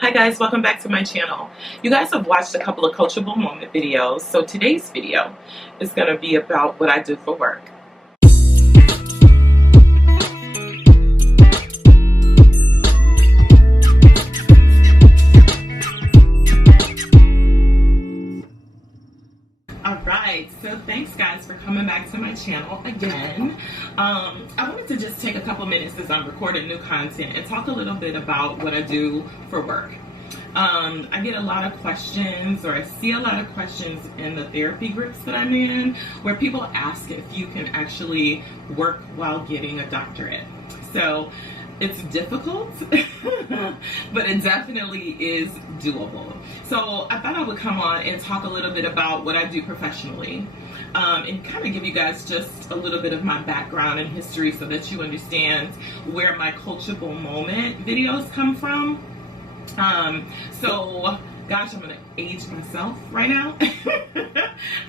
Hi guys, welcome back to my channel. You guys have watched a couple of coachable moment videos, so today's video is going to be about what I do for work. Alright, so thanks guys for coming back to my channel again. I wanted to just take a couple minutes as I'm recording new content and talk a little bit about what I do for work. I get a lot of questions, or I see a lot of questions in the therapy groups that I'm in, where people ask if you can actually work while getting a doctorate. So it's difficult, but it definitely is doable. So I thought I would come on and talk a little bit about what I do professionally, and kind of give you guys just a little bit of my background and history so that you understand where my coachable moment videos come from. So gosh, I'm gonna age myself right now.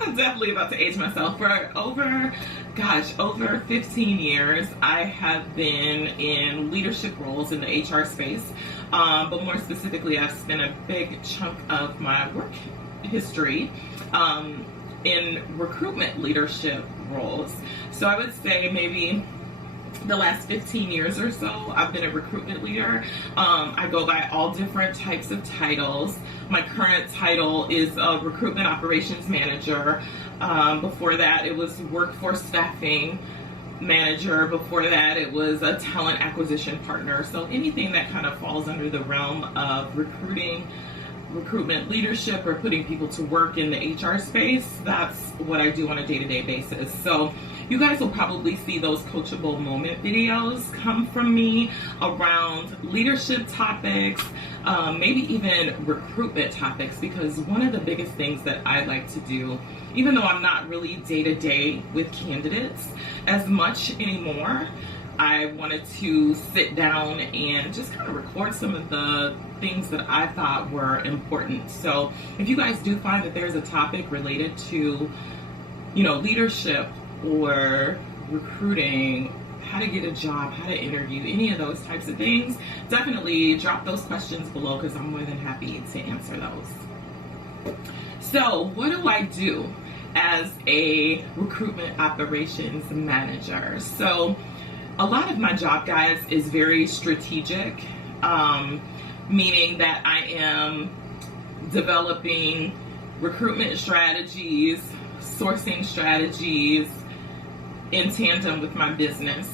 I'm definitely about to age myself. For over 15 years, I have been in leadership roles in the HR space. But more specifically, I've spent a big chunk of my work history in recruitment leadership roles. So I would say maybe the last 15 years or so, I've been a recruitment leader. I go by all different types of titles. My current title is a recruitment operations manager. Before that, it was workforce staffing manager. Before that, it was a talent acquisition partner. So anything that kind of falls under the realm of recruitment leadership, or putting people to work in the HR space, that's what I do on a day-to-day basis. So you guys will probably see those coachable moment videos come from me around leadership topics, maybe even recruitment topics, because one of the biggest things that I like to do, even though I'm not really day-to-day with candidates as much anymore, I wanted to sit down and just kind of record some of the things that I thought were important. So if you guys do find that there's a topic related to, leadership or recruiting, how to get a job, how to interview, any of those types of things, definitely drop those questions below, because I'm more than happy to answer those. So what do I do as a recruitment operations manager? So a lot of my job, guys, is very strategic, meaning that I am developing recruitment strategies, sourcing strategies in tandem with my business,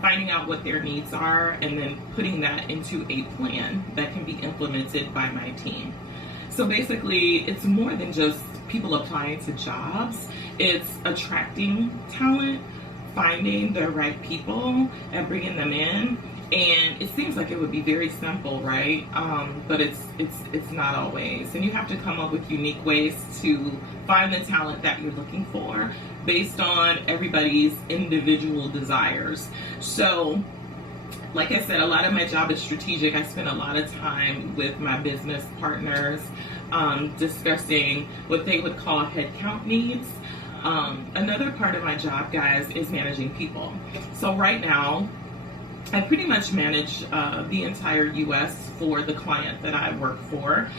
finding out what their needs are, and then putting that into a plan that can be implemented by my team. So basically, it's more than just people applying to jobs. It's attracting talent, finding the right people, and bringing them in. And it seems like it would be very simple, right? But it's not always. And you have to come up with unique ways to find the talent that you're looking for based on everybody's individual desires. So, like I said, a lot of my job is strategic. I spend a lot of time with my business partners discussing what they would call headcount needs. Another part of my job, guys, is managing people. So right now, I pretty much manage the entire U.S. for the client that I work for,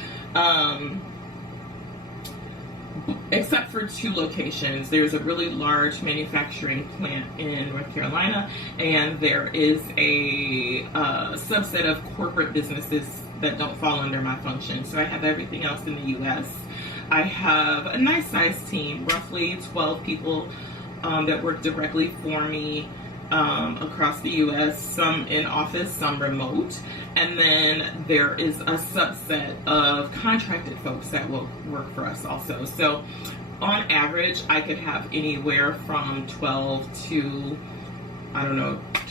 except for 2 locations. There's a really large manufacturing plant in North Carolina, and there is a subset of corporate businesses that don't fall under my function. So I have everything else in the U.S. I have a nice sized team, roughly 12 people that work directly for me across the U.S., some in office, some remote. And then there is a subset of contracted folks that will work for us also. So on average, I could have anywhere from 12 to,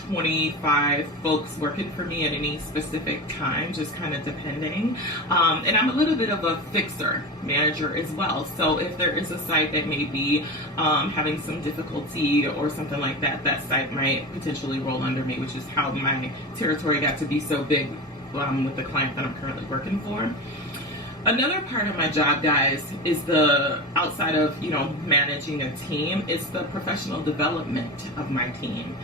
25 folks working for me at any specific time, just kind of depending. And I'm a little bit of a fixer manager as well. So if there is a site that may be having some difficulty or something like that, that site might potentially roll under me, which is how my territory got to be so big with the client that I'm currently working for. Another part of my job, guys, is the outside of, managing a team, it's the professional development of my team.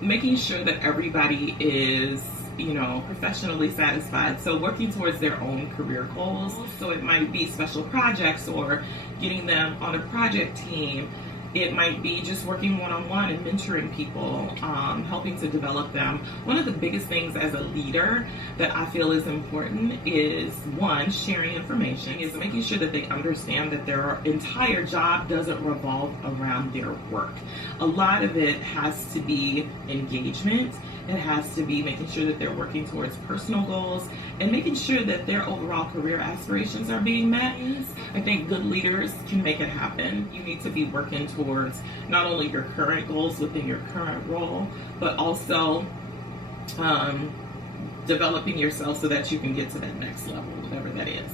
Making sure that everybody is professionally satisfied. So working towards their own career goals. So it might be special projects or getting them on a project team. It might be just working one-on-one and mentoring people, helping to develop them. One of the biggest things as a leader that I feel is important is, one, sharing information, is making sure that they understand that their entire job doesn't revolve around their work. A lot of it has to be engagement. It has to be making sure that they're working towards personal goals and making sure that their overall career aspirations are being met. I think good leaders can make it happen. You need to be working towards not only your current goals within your current role, but also developing yourself so that you can get to that next level, whatever that is.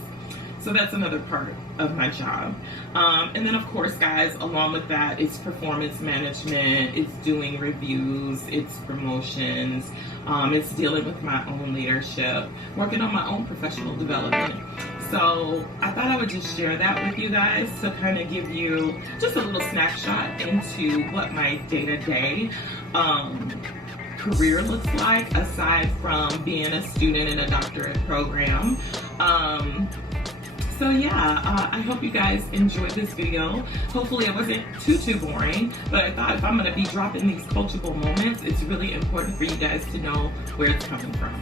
So that's another part of my job. And then of course, guys, along with that, it's performance management, it's doing reviews, it's promotions, it's dealing with my own leadership, working on my own professional development. So I thought I would just share that with you guys to kind of give you just a little snapshot into what my day-to-day career looks like, aside from being a student in a doctorate program. So yeah, I hope you guys enjoyed this video. Hopefully it wasn't too boring, but I thought if I'm gonna be dropping these coachable moments, it's really important for you guys to know where it's coming from.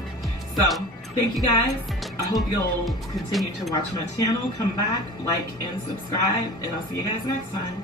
So thank you guys. I hope you'll continue to watch my channel, come back, like and subscribe, and I'll see you guys next time.